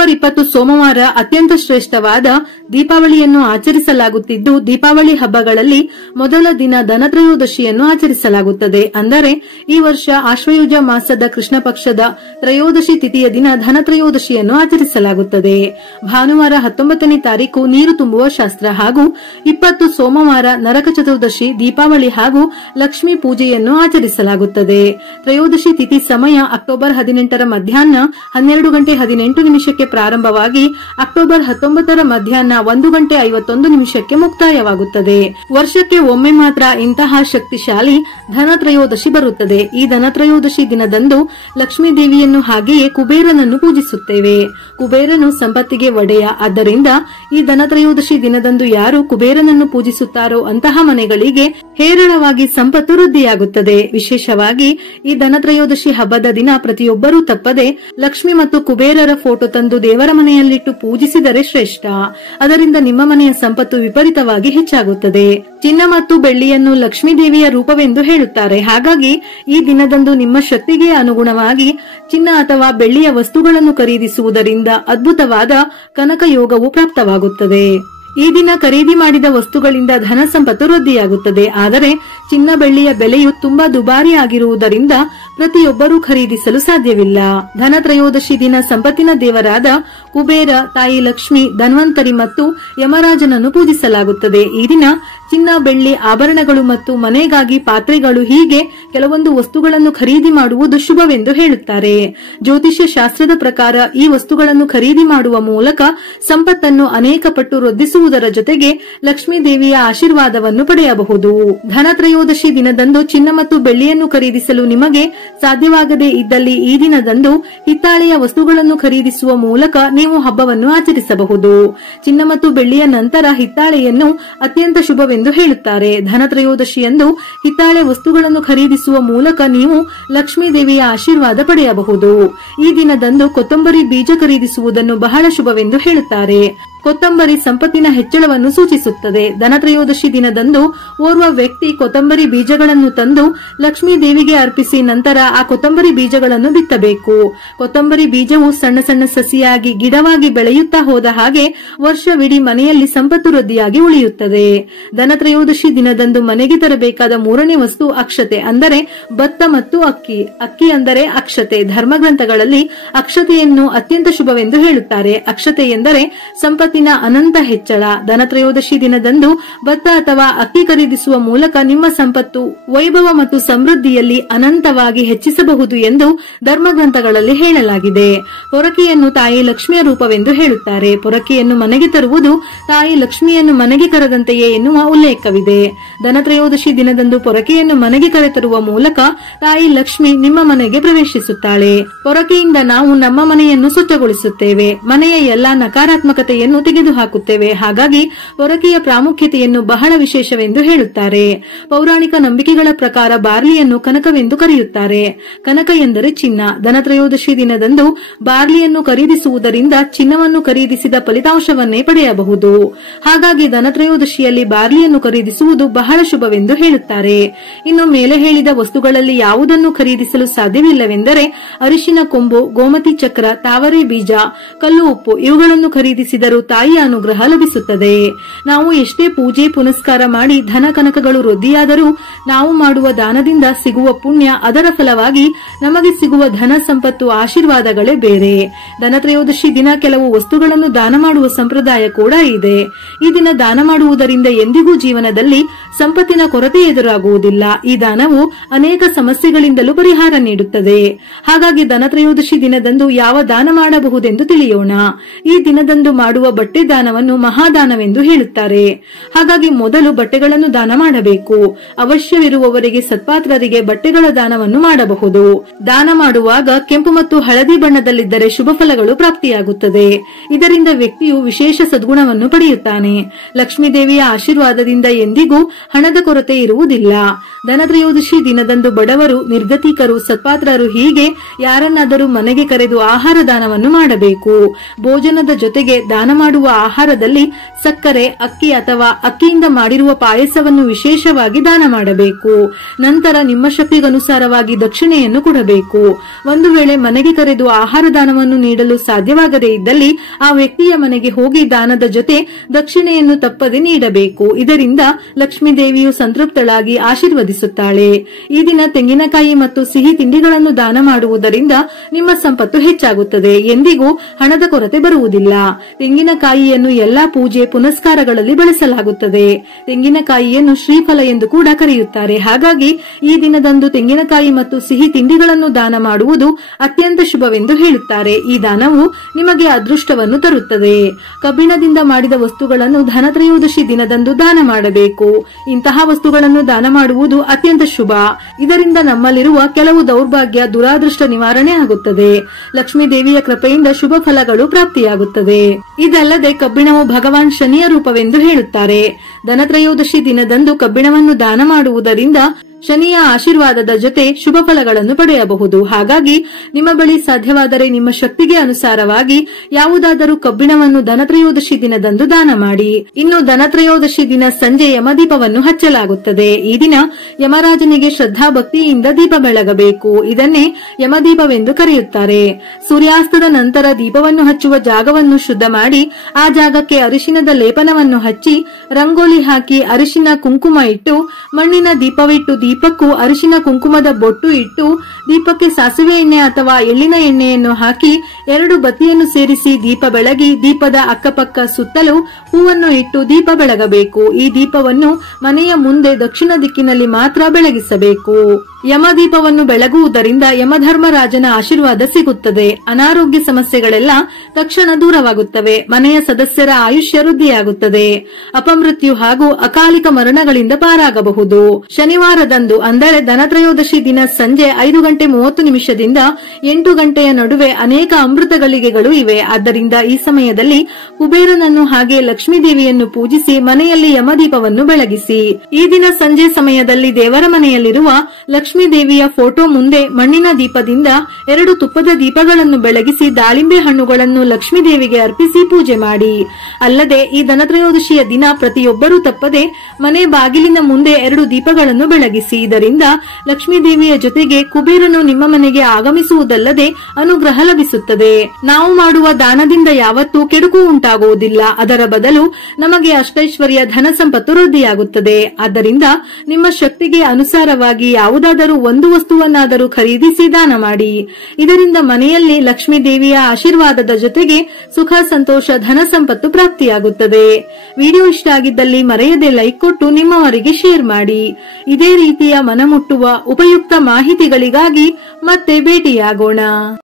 October 20 ಸೋಮವಾರ ಅತ್ಯಂತ ಶ್ರೇಷ್ಠವಾದ ದೀಪಾವಳಿಯನ್ನು ಆಚರಿಸಲಾಗುತ್ತಿದ್ದು, ದೀಪಾವಳಿ ಹಬ್ಬಗಳಲ್ಲಿ ಮೊದಲ ದಿನ ಧನತ್ರಯೋದಶಿಯನ್ನು ಆಚರಿಸಲಾಗುತ್ತದೆ. ಅಂದರೆ ಈ ವರ್ಷ ಆಶ್ವಯುಜ ಮಾಸದ ಕೃಷ್ಣ ಪಕ್ಷದ ತ್ರಯೋದಶಿ ತಿಥಿಯ ದಿನ ಧನತ್ರಯೋದಶಿಯನ್ನು ಆಚರಿಸಲಾಗುತ್ತದೆ. ಭಾನುವಾರ 19ನೇ ತಾರೀಕು ನೀರು ತುಂಬುವ ಶಾಸ್ತ್ರ ಹಾಗೂ 20 ಸೋಮವಾರ ನರಕ ಚತುರ್ದಶಿ, ದೀಪಾವಳಿ ಹಾಗೂ ಲಕ್ಷ್ಮೀ ಪೂಜೆಯನ್ನು ಆಚರಿಸಲಾಗುತ್ತದೆ. ತ್ರಯೋದಶಿ ತಿಥಿ ಸಮಯ ಅಕ್ಟೋಬರ್ 18ರ ಮಧ್ಯಾಹ್ನ 12:18 ಪ್ರಾರಂಭವಾಗಿ ಅಕ್ಟೋಬರ್ 19ರ ಮಧ್ಯಾಹ್ನ 1:51 ಮುಕ್ತಾಯವಾಗುತ್ತದೆ. ವರ್ಷಕ್ಕೆ ಒಮ್ಮೆ ಮಾತ್ರ ಇಂತಹ ಶಕ್ತಿಶಾಲಿ ಧನತ್ರಯೋದಶಿ ಬರುತ್ತದೆ. ಈ ಧನತ್ರಯೋದಶಿ ದಿನದಂದು ಲಕ್ಷ್ಮೀ ದೇವಿಯನ್ನು ಹಾಗೆಯೇ ಕುಬೇರನನ್ನು ಪೂಜಿಸುತ್ತೇವೆ. ಕುಬೇರನು ಸಂಪತ್ತಿಗೆ ಒಡೆಯ. ಆದ್ದರಿಂದ ಈ ಧನತ್ರಯೋದಶಿ ದಿನದಂದು ಯಾರು ಕುಬೇರನನ್ನು ಪೂಜಿಸುತ್ತಾರೋ ಅಂತಹ ಮನೆಗಳಿಗೆ ಹೇರಳವಾಗಿ ಸಂಪತ್ತು ವೃದ್ಧಿಯಾಗುತ್ತದೆ. ವಿಶೇಷವಾಗಿ ಈ ಧನತ್ರಯೋದಶಿ ಹಬ್ಬದ ದಿನ ಪ್ರತಿಯೊಬ್ಬರೂ ತಪ್ಪದೆ ಲಕ್ಷ್ಮಿ ಮತ್ತು ಕುಬೇರರ ಫೋಟೋ ತಂದು ದೇವರ ಮನೆಯಲ್ಲಿಟ್ಟು ಪೂಜಿಸಿದರೆ ಶ್ರೇಷ್ಠ. ಅದರಿಂದ ನಿಮ್ಮ ಮನೆಯ ಸಂಪತ್ತು ವಿಪರೀತವಾಗಿ ಹೆಚ್ಚಾಗುತ್ತದೆ. ಚಿನ್ನ ಮತ್ತು ಬೆಳ್ಳಿಯನ್ನು ಲಕ್ಷ್ಮೀ ದೇವಿಯ ರೂಪವೆಂದು ಹೇಳುತ್ತಾರೆ. ಹಾಗಾಗಿ ಈ ದಿನದಂದು ನಿಮ್ಮ ಶಕ್ತಿಗೆ ಅನುಗುಣವಾಗಿ ಚಿನ್ನ ಅಥವಾ ಬೆಳ್ಳಿಯ ವಸ್ತುಗಳನ್ನು ಖರೀದಿಸುವುದರಿಂದ ಅದ್ಭುತವಾದ ಕನಕ ಯೋಗವು ಪ್ರಾಪ್ತವಾಗುತ್ತದೆ. ಈ ದಿನ ಖರೀದಿ ಮಾಡಿದ ವಸ್ತುಗಳಿಂದ ಧನ ಸಂಪತ್ತು ವೃದ್ಧಿಯಾಗುತ್ತದೆ. ಆದರೆ ಚಿನ್ನ ಬೆಳ್ಳಿಯ ಬೆಲೆಯು ತುಂಬಾ ದುಬಾರಿ ಆಗಿರುವುದರಿಂದ ಪ್ರತಿಯೊಬ್ಬರೂ ಖರೀದಿಸಲು ಸಾಧ್ಯವಿಲ್ಲ. ಧನತ್ರಯೋದಶಿ ದಿನ ಸಂಪತ್ತಿನ ದೇವರಾದ ಕುಬೇರ, ತಾಯಿ ಲಕ್ಷ್ಮಿ, ಧನ್ವಂತರಿ ಮತ್ತು ಯಮರಾಜನನ್ನು ಪೂಜಿಸಲಾಗುತ್ತದೆ. ಈ ದಿನ ಚಿನ್ನ, ಬೆಳ್ಳಿ, ಆಭರಣಗಳು ಮತ್ತು ಮನೆಗಾಗಿ ಪಾತ್ರೆಗಳು ಹೀಗೆ ಕೆಲವೊಂದು ವಸ್ತುಗಳನ್ನು ಖರೀದಿ ಮಾಡುವುದು ಶುಭವೆಂದು ಹೇಳುತ್ತಾರೆ. ಜ್ಯೋತಿಷ್ಯ ಶಾಸ್ತ್ರದ ಪ್ರಕಾರ ಈ ವಸ್ತುಗಳನ್ನು ಖರೀದಿ ಮಾಡುವ ಮೂಲಕ ಸಂಪತ್ತನ್ನು ಅನೇಕ ಪಟ್ಟು ವೃದ್ಧಿಸುವುದರ ಜೊತೆಗೆ ಲಕ್ಷ್ಮೀ ದೇವಿಯ ಆಶೀರ್ವಾದವನ್ನು ಪಡೆಯಬಹುದು. ಧನತ್ರಯೋದಶಿ ದಿನದಂದು ಚಿನ್ನ ಮತ್ತು ಬೆಳ್ಳಿಯನ್ನು ಖರೀದಿಸಲು ನಿಮಗೆ ಸಾಧ್ಯವಾಗದೇ ಇದ್ದಲ್ಲಿ ಈ ದಿನದಂದು ಹಿತ್ತಾಳೆಯ ವಸ್ತುಗಳನ್ನು ಖರೀದಿಸುವ ಮೂಲಕ ನೀವು ಹಬ್ಬವನ್ನು ಆಚರಿಸಬಹುದು. ಚಿನ್ನ ಮತ್ತು ಬೆಳ್ಳಿಯ ನಂತರ ಹಿತ್ತಾಳೆಯನ್ನು ಅತ್ಯಂತ ಶುಭವೆಂದು ಹೇಳುತ್ತಾರೆ. ಧನತ್ರಯೋದಶಿಯಂದು ಹಿತ್ತಾಳೆ ವಸ್ತುಗಳನ್ನು ಖರೀದಿಸುವ ಮೂಲಕ ನೀವು ಲಕ್ಷ್ಮೀ ದೇವಿಯ ಆಶೀರ್ವಾದ ಪಡೆಯಬಹುದು. ಈ ದಿನದಂದು ಕೊತ್ತಂಬರಿ ಬೀಜ ಖರೀದಿಸುವುದನ್ನು ಬಹಳ ಶುಭವೆಂದು ಹೇಳುತ್ತಾರೆ. ಕೊತ್ತಂಬರಿ ಸಂಪತ್ತಿನ ಹೆಚ್ಚಳವನ್ನು ಸೂಚಿಸುತ್ತದೆ. ಧನತ್ರಯೋದಶಿ ದಿನದಂದು ಓರ್ವ ವ್ಯಕ್ತಿ ಕೊತ್ತಂಬರಿ ಬೀಜಗಳನ್ನು ತಂದು ಲಕ್ಷ್ಮೀ ದೇವಿಗೆ ಅರ್ಪಿಸಿ ನಂತರ ಆ ಕೊತ್ತಂಬರಿ ಬೀಜಗಳನ್ನು ಬಿತ್ತಬೇಕು. ಕೊತ್ತಂಬರಿ ಬೀಜವು ಸಣ್ಣ ಸಣ್ಣ ಸಸಿಯಾಗಿ ಗಿಡವಾಗಿ ಬೆಳೆಯುತ್ತಾ ಹೋದ ಹಾಗೆ ವರ್ಷವಿಡೀ ಮನೆಯಲ್ಲಿ ಸಂಪತ್ತು ವೃದ್ಧಿಯಾಗಿ ಉಳಿಯುತ್ತದೆ. ಧನತ್ರಯೋದಶಿ ದಿನದಂದು ಮನೆಗೆ ತರಬೇಕಾದ ಮೂರನೇ ವಸ್ತು ಅಕ್ಷತೆ, ಅಂದರೆ ಭತ್ತ ಮತ್ತು ಅಕ್ಕಿ. ಅಕ್ಕಿ ಅಂದರೆ ಅಕ್ಷತೆ. ಧರ್ಮಗ್ರಂಥಗಳಲ್ಲಿ ಅಕ್ಷತೆಯನ್ನು ಅತ್ಯಂತ ಶುಭವೆಂದು ಹೇಳುತ್ತಾರೆ. ಅಕ್ಷತೆ ಎಂದರೆ ಸಂಪತ್ತಿನ ಅನಂತ ಹೆಚ್ಚಳ. ಧನತ್ರಯೋದಶಿ ದಿನದಂದು ಭತ್ತ ಅಥವಾ ಅಕ್ಕಿ ಖರೀದಿಸುವ ಮೂಲಕ ನಿಮ್ಮ ಸಂಪತ್ತು, ವೈಭವ ಮತ್ತು ಸಮೃದ್ಧಿಯಲ್ಲಿ ಅನಂತವಾಗಿ ಹೆಚ್ಚಿಸಬಹುದು ಎಂದು ಧರ್ಮಗ್ರಂಥಗಳಲ್ಲಿ ಹೇಳಲಾಗಿದೆ. ಪೊರಕೆಯನ್ನು ತಾಯಿ ಲಕ್ಷ್ಮಿಯ ರೂಪವೆಂದು ಹೇಳುತ್ತಾರೆ. ಪೊರಕೆಯನ್ನು ಮನೆಗೆ ತರುವುದು ತಾಯಿ ಲಕ್ಷ್ಮಿಯನ್ನು ಮನೆಗೆ ಕರೆದಂತೆಯೇ ಎನ್ನುವ ಉಲ್ಲೇಖವಿದೆ. ಧನತ್ರಯೋದಶಿ ದಿನದಂದು ಪೊರಕೆಯನ್ನು ಮನೆಗೆ ಕರೆತರುವ ಮೂಲಕ ತಾಯಿ ಲಕ್ಷ್ಮಿ ನಿಮ್ಮ ಮನೆಗೆ ಪ್ರವೇಶಿಸುತ್ತಾಳೆ. ಪೊರಕೆಯಿಂದ ನಾವು ನಮ್ಮ ಮನೆಯನ್ನು ಸ್ವಚ್ಛಗೊಳಿಸುತ್ತೇವೆ, ಮನೆಯ ಎಲ್ಲಾ ನಕಾರಾತ್ಮಕತೆಯನ್ನು ತೆಗೆದುಹಾಕುತ್ತೇವೆ. ಹಾಗಾಗಿ ಪೊರಕೆಯ ಪ್ರಾಮುಖ್ಯತೆಯನ್ನು ಬಹಳ ವಿಶೇಷವೆಂದು ಹೇಳುತ್ತಾರೆ. ಪೌರಾಣಿಕ ನಂಬಿಕೆಗಳ ಪ್ರಕಾರ ಬಾರ್ಲಿಯನ್ನು ಕನಕವೆಂದು ಕರೆಯುತ್ತಾರೆ. ಕನಕ ಎಂದರೆ ಚಿನ್ನ. ಧನತ್ರಯೋದಶಿ ದಿನದಂದು ಬಾರ್ಲಿಯನ್ನು ಖರೀದಿಸುವುದರಿಂದ ಚಿನ್ನವನ್ನು ಖರೀದಿಸಿದ ಫಲಿತಾಂಶವನ್ನೇ ಪಡೆಯಬಹುದು. ಹಾಗಾಗಿ ಧನತ್ರಯೋದಶಿಯಲ್ಲಿ ಬಾರ್ಲಿಯನ್ನು ಖರೀದಿಸುವುದು ಬಹಳ ಶುಭವೆಂದು ಹೇಳುತ್ತಾರೆ. ಇನ್ನು ಮೇಲೆ ಹೇಳಿದ ವಸ್ತುಗಳಲ್ಲಿ ಯಾವುದನ್ನು ಖರೀದಿಸಲು ಸಾಧ್ಯವಿಲ್ಲವೆಂದರೆ ಅರಿಶಿನ ಕೊಂಬು, ಗೋಮತಿ ಚಕ್ರ, ತಾವರೆ ಬೀಜ, ಕಲ್ಲು ಉಪ್ಪು ಇವುಗಳನ್ನು ಖರೀದಿಸಿದರೂ ತಾಯಿಯ ಅನುಗ್ರಹ ಲಭಿಸುತ್ತದೆ. ನಾವು ಎಷ್ಟೇ ಪೂಜೆ ಪುನಸ್ಕಾರ ಮಾಡಿ ಧನ ಕನಕಗಳು ವೃದ್ಧಿಯಾದರೂ ನಾವು ಮಾಡುವ ದಾನದಿಂದ ಸಿಗುವ ಪುಣ್ಯ, ಅದರ ಫಲವಾಗಿ ನಮಗೆ ಸಿಗುವ ಧನ ಸಂಪತ್ತು, ಆಶೀರ್ವಾದಗಳೇ ಬೇರೆ. ಧನತ್ರಯೋದಶಿ ದಿನ ಕೆಲವು ವಸ್ತುಗಳನ್ನು ದಾನ ಮಾಡುವ ಸಂಪ್ರದಾಯ ಕೂಡ ಇದೆ. ಈ ದಿನ ದಾನ ಮಾಡುವುದರಿಂದ ಎಂದಿಗೂ ಜೀವನದಲ್ಲಿ ಸಂಪತ್ತಿನ ಕೊರತೆ ಎದುರಾಗುವುದಿಲ್ಲ. ಈ ದಾನವು ಅನೇಕ ಸಮಸ್ಯೆಗಳಿಂದಲೂ ಪರಿಹಾರ ನೀಡುತ್ತದೆ. ಹಾಗಾಗಿ ಧನತ್ರಯೋದಶಿ ದಿನದಂದು ಯಾವ ದಾನ ಮಾಡಬಹುದೆಂದು ತಿಳಿಯೋಣ. ಈ ದಿನದಂದು ಮಾಡುವ ಬಟ್ಟೆ ದಾನವನ್ನು ಮಹಾದಾನವೆಂದು ಹೇಳುತ್ತಾರೆ. ಹಾಗಾಗಿ ಮೊದಲು ಬಟ್ಟೆಗಳನ್ನು ದಾನ ಮಾಡಬೇಕು. ಅವಶ್ಯವಿರುವವರಿಗೆ, ಸತ್ಪಾತ್ರರಿಗೆ ಬಟ್ಟೆಗಳ ದಾನವನ್ನು ಮಾಡಬಹುದು. ದಾನ ಮಾಡುವಾಗ ಕೆಂಪು ಮತ್ತು ಹಳದಿ ಬಣ್ಣದಲ್ಲಿದ್ದರೆ ಶುಭ ಫಲಗಳು ಪ್ರಾಪ್ತಿಯಾಗುತ್ತದೆ. ಇದರಿಂದ ವ್ಯಕ್ತಿಯು ವಿಶೇಷ ಸದ್ಗುಣವನ್ನು ಪಡೆಯುತ್ತಾನೆ. ಲಕ್ಷ್ಮೀ ದೇವಿಯ ಆಶೀರ್ವಾದದಿಂದ ಎಂದಿಗೂ ಹಣದ ಕೊರತೆ ಇರುವುದಿಲ್ಲ. ಧನತ್ರಯೋದಶಿ ದಿನದಂದು ಬಡವರು, ನಿರ್ಗತಿಕರು, ಸತ್ಪಾತ್ರರು ಹೀಗೆ ಯಾರನ್ನಾದರೂ ಮನೆಗೆ ಕರೆದು ಆಹಾರ ದಾನವನ್ನು ಮಾಡಬೇಕು. ಭೋಜನದ ಜೊತೆಗೆ ದಾನ ಮಾಡುವ ಆಹಾರದಲ್ಲಿ ಸಕ್ಕರೆ, ಅಕ್ಕಿ ಅಥವಾ ಅಕ್ಕಿಯಿಂದ ಮಾಡಿರುವ ಪಾಯಸವನ್ನು ವಿಶೇಷವಾಗಿ ದಾನ ಮಾಡಬೇಕು. ನಂತರ ನಿಮ್ಮ ಶಕ್ತಿಗನುಸಾರವಾಗಿ ದಕ್ಷಿಣೆಯನ್ನು ಕೊಡಬೇಕು. ಒಂದು ವೇಳೆ ಮನೆಗೆ ಕರೆದು ಆಹಾರ ದಾನವನ್ನು ನೀಡಲು ಸಾಧ್ಯವಾಗದೇ ಇದ್ದಲ್ಲಿ ಆ ವ್ಯಕ್ತಿಯ ಮನೆಗೆ ಹೋಗಿ ದಾನದ ಜೊತೆ ದಕ್ಷಿಣೆಯನ್ನು ತಪ್ಪದೆ ನೀಡಬೇಕು. ಇದರಿಂದ ಲಕ್ಷ್ಮೀ ದೇವಿಯು ಸಂತೃಪ್ತಳಾಗಿ ಆಶೀರ್ವದಿಸುತ್ತಾಳೆ. ಈ ದಿನ ತೆಂಗಿನಕಾಯಿ ಮತ್ತು ಸಿಹಿ ತಿಂಡಿಗಳನ್ನು ದಾನ ಮಾಡುವುದರಿಂದ ನಿಮ್ಮ ಸಂಪತ್ತು ಹೆಚ್ಚಾಗುತ್ತದೆ. ಎಂದಿಗೂ ಹಣದ ಕೊರತೆ ಬರುವುದಿಲ್ಲ. ತೆಂಗಿನಕಾಯಿಯನ್ನು ಎಲ್ಲಾ ಪೂಜೆ ಪುನಸ್ಕಾರಗಳಲ್ಲಿ ಬಳಸಲಾಗುತ್ತದೆ. ತೆಂಗಿನಕಾಯಿಯನ್ನು ಶ್ರೀಫಲ ಎಂದು ಕೂಡ ಕರೆಯುತ್ತಾರೆ. ಹಾಗಾಗಿ ಈ ದಿನದಂದು ತೆಂಗಿನಕಾಯಿ ಮತ್ತು ಸಿಹಿ ತಿಂಡಿಗಳನ್ನು ದಾನ ಮಾಡುವುದು ಅತ್ಯಂತ ಶುಭವೆಂದು ಹೇಳುತ್ತಾರೆ. ಈ ದಾನವು ನಿಮಗೆ ಅದೃಷ್ಟವನ್ನು ತರುತ್ತದೆ. ಕಬ್ಬಿಣದಿಂದ ಮಾಡಿದ ವಸ್ತುಗಳನ್ನು ಧನತ್ರಯೋದಶಿ ದಿನದಂದು ದಾನ ಮಾಡಬೇಕು. ಇಂತಹ ವಸ್ತುಗಳನ್ನು ದಾನ ಮಾಡುವುದು ಅತ್ಯಂತ ಶುಭ. ಇದರಿಂದ ನಮ್ಮಲ್ಲಿರುವ ಕೆಲವು ದೌರ್ಭಾಗ್ಯ, ದುರಾದೃಷ್ಟ ನಿವಾರಣೆ ಆಗುತ್ತದೆ. ಲಕ್ಷ್ಮೀ ದೇವಿಯ ಕೃಪೆಯಿಂದ ಶುಭ ಫಲಗಳು ಪ್ರಾಪ್ತಿಯಾಗುತ್ತದೆ. ಇದಲ್ಲದೆ ಕಬ್ಬಿಣವು ಭಗವಾನ್ ಶನಿಯ ರೂಪವೆಂದು ಹೇಳುತ್ತಾರೆ. ಧನತ್ರಯೋದಶಿ ದಿನದಂದು ಕಬ್ಬಿಣವನ್ನು ದಾನ ಮಾಡುವುದರಿಂದ ಶನಿಯ ಆಶೀರ್ವಾದದ ಜೊತೆ ಶುಭ ಫಲಗಳನ್ನು ಪಡೆಯಬಹುದು. ಹಾಗಾಗಿ ನಿಮ್ಮ ಬಳಿ ಸಾಧ್ಯವಾದರೆ ನಿಮ್ಮ ಶಕ್ತಿಗೆ ಅನುಸಾರವಾಗಿ ಯಾವುದಾದರೂ ಕಬ್ಬಿಣವನ್ನು ಧನತ್ರಯೋದಶಿ ದಿನದಂದು ದಾನ ಮಾಡಿ. ಇನ್ನು ಧನತ್ರಯೋದಶಿ ದಿನ ಸಂಜೆ ಯಮದೀಪವನ್ನು ಹಚ್ಚಲಾಗುತ್ತದೆ. ಈ ದಿನ ಯಮರಾಜನಿಗೆ ಶ್ರದ್ಧಾ ಭಕ್ತಿಯಿಂದ ದೀಪ ಬೆಳಗಬೇಕು. ಇದನ್ನೇ ಯಮದೀಪವೆಂದು ಕರೆಯುತ್ತಾರೆ. ಸೂರ್ಯಾಸ್ತದ ನಂತರ ದೀಪವನ್ನು ಹಚ್ಚುವ ಜಾಗವನ್ನು ಶುದ್ಧ ಮಾಡಿ ಆ ಜಾಗಕ್ಕೆ ಅರಿಶಿನದ ಲೇಪನವನ್ನು ಹಚ್ಚಿ ರಂಗೋಲಿ ಹಾಕಿ ಅರಿಶಿನ ಕುಂಕುಮ ಇಟ್ಟು ಮಣ್ಣಿನ ದೀಪವಿಟ್ಟು ದೀಪಕ್ಕೂ ಅರಿಶಿನ ಕುಂಕುಮದ ಬೊಟ್ಟು ಇಟ್ಟು ದೀಪಕ್ಕೆ ಸಾಸಿವೆ ಎಣ್ಣೆ ಅಥವಾ ಎಳ್ಳಿನ ಎಣ್ಣೆಯನ್ನು ಹಾಕಿ 2 ಬತ್ತಿಯನ್ನು ಸೇರಿಸಿ ದೀಪ ಬೆಳಗಿ ದೀಪದ ಅಕ್ಕಪಕ್ಕ ಸುತ್ತಲೂ ಹೂವನ್ನು ಇಟ್ಟು ದೀಪ ಬೆಳಗಬೇಕು. ಈ ದೀಪವನ್ನು ಮನೆಯ ಮುಂದೆ ದಕ್ಷಿಣ ದಿಕ್ಕಿನಲ್ಲಿ ಮಾತ್ರ ಬೆಳಗಿಸಬೇಕು. ಯಮದೀಪವನ್ನು ಬೆಳಗುವುದರಿಂದ ಯಮಧರ್ಮರಾಜನ ಆಶೀರ್ವಾದ ಸಿಗುತ್ತದೆ. ಅನಾರೋಗ್ಯ ಸಮಸ್ಯೆಗಳೆಲ್ಲ ತಕ್ಷಣ ದೂರವಾಗುತ್ತವೆ. ಮನೆಯ ಸದಸ್ಯರ ಆಯುಷ್ಯ ವೃದ್ಧಿಯಾಗುತ್ತದೆ. ಅಪಮೃತ್ಯು ಹಾಗೂ ಅಕಾಲಿಕ ಮರಣಗಳಿಂದ ಪಾರಾಗಬಹುದು. ಶನಿವಾರದಂದು ಅಂದರೆ ಧನತ್ರಯೋದಶಿ ದಿನ ಸಂಜೆ 5:30 8 ಗಂಟೆಯ ನಡುವೆ ಅನೇಕ ಅಮೃತ ಗಳಿಗೆಗಳು ಇವೆ. ಆದ್ದರಿಂದ ಈ ಸಮಯದಲ್ಲಿ ಕುಬೇರನನ್ನು ಹಾಗೆ ಲಕ್ಷ್ಮೀ ದೇವಿಯನ್ನು ಪೂಜಿಸಿ ಮನೆಯಲ್ಲಿ ಯಮದೀಪವನ್ನು ಬೆಳಗಿಸಿ. ಈ ದಿನ ಸಂಜೆ ಸಮಯದಲ್ಲಿ ದೇವರ ಮನೆಯಲ್ಲಿರುವ ಲಕ್ಷ್ಮೀ ದೇವಿಯ ಫೋಟೋ ಮುಂದೆ ಮಣ್ಣಿನ ದೀಪದಿಂದ 2 ತುಪ್ಪದ ದೀಪಗಳನ್ನು ಬೆಳಗಿಸಿ ದಾಳಿಂಬೆ ಹಣ್ಣುಗಳನ್ನು ಲಕ್ಷ್ಮೀ ದೇವಿಗೆ ಅರ್ಪಿಸಿ ಪೂಜೆ ಮಾಡಿ. ಅಲ್ಲದೆ ಈ ಧನತ್ರಯೋದಶಿಯ ದಿನ ಪ್ರತಿಯೊಬ್ಬರೂ ತಪ್ಪದೆ ಮನೆ ಬಾಗಿಲಿನ ಮುಂದೆ 2 ದೀಪಗಳನ್ನು ಬೆಳಗಿಸಿ. ಇದರಿಂದ ಲಕ್ಷ್ಮೀ ದೇವಿಯ ಜೊತೆಗೆ ಕುಬೇರನು ನಿಮ್ಮ ಮನೆಗೆ ಆಗಮಿಸುವುದಲ್ಲದೆ ಅನುಗ್ರಹ ಲಭಿಸುತ್ತದೆ. ನಾವು ಮಾಡುವ ದಾನದಿಂದ ಯಾವತ್ತೂ ಕೆಡುಕು ಉಂಟಾಗುವುದಿಲ್ಲ. ಅದರ ಬದಲು ನಮಗೆ ಅಷ್ಟೈಶ್ವರ್ಯ, ಧನ ಸಂಪತ್ತು ವೃದ್ಧಿಯಾಗುತ್ತದೆ. ಆದ್ದರಿಂದ ನಿಮ್ಮ ಶಕ್ತಿಗೆ ಅನುಸಾರವಾಗಿ ಯಾವುದಾದರೂ ಒಂದು ವಸ್ತುವನ್ನಾದರೂ ಖರೀದಿಸಿ ದಾನ ಮಾಡಿ. ಇದರಿಂದ ಮನೆಯಲ್ಲಿ ಲಕ್ಷ್ಮೀ ದೇವಿಯ ಆಶೀರ್ವಾದದ ಜೊತೆಗೆ ಸುಖ, ಸಂತೋಷ, ಧನ ಸಂಪತ್ತು ಪ್ರಾಪ್ತಿಯಾಗುತ್ತದೆ. ವಿಡಿಯೋ ಇಷ್ಟ ಆಗಿದ್ದಲ್ಲಿ ಮರೆಯದೆ ಲೈಕ್ ಕೊಟ್ಟು ನಿಮ್ಮವರಿಗೆ ಶೇರ್ ಮಾಡಿ. ಇದೇ ರೀತಿಯ ಮನಮುಟ್ಟುವ ಉಪಯುಕ್ತ ಮಾಹಿತಿಗಳಿಗಾಗಿ ಮತ್ತೆ ಭೇಟಿಯಾಗೋಣ.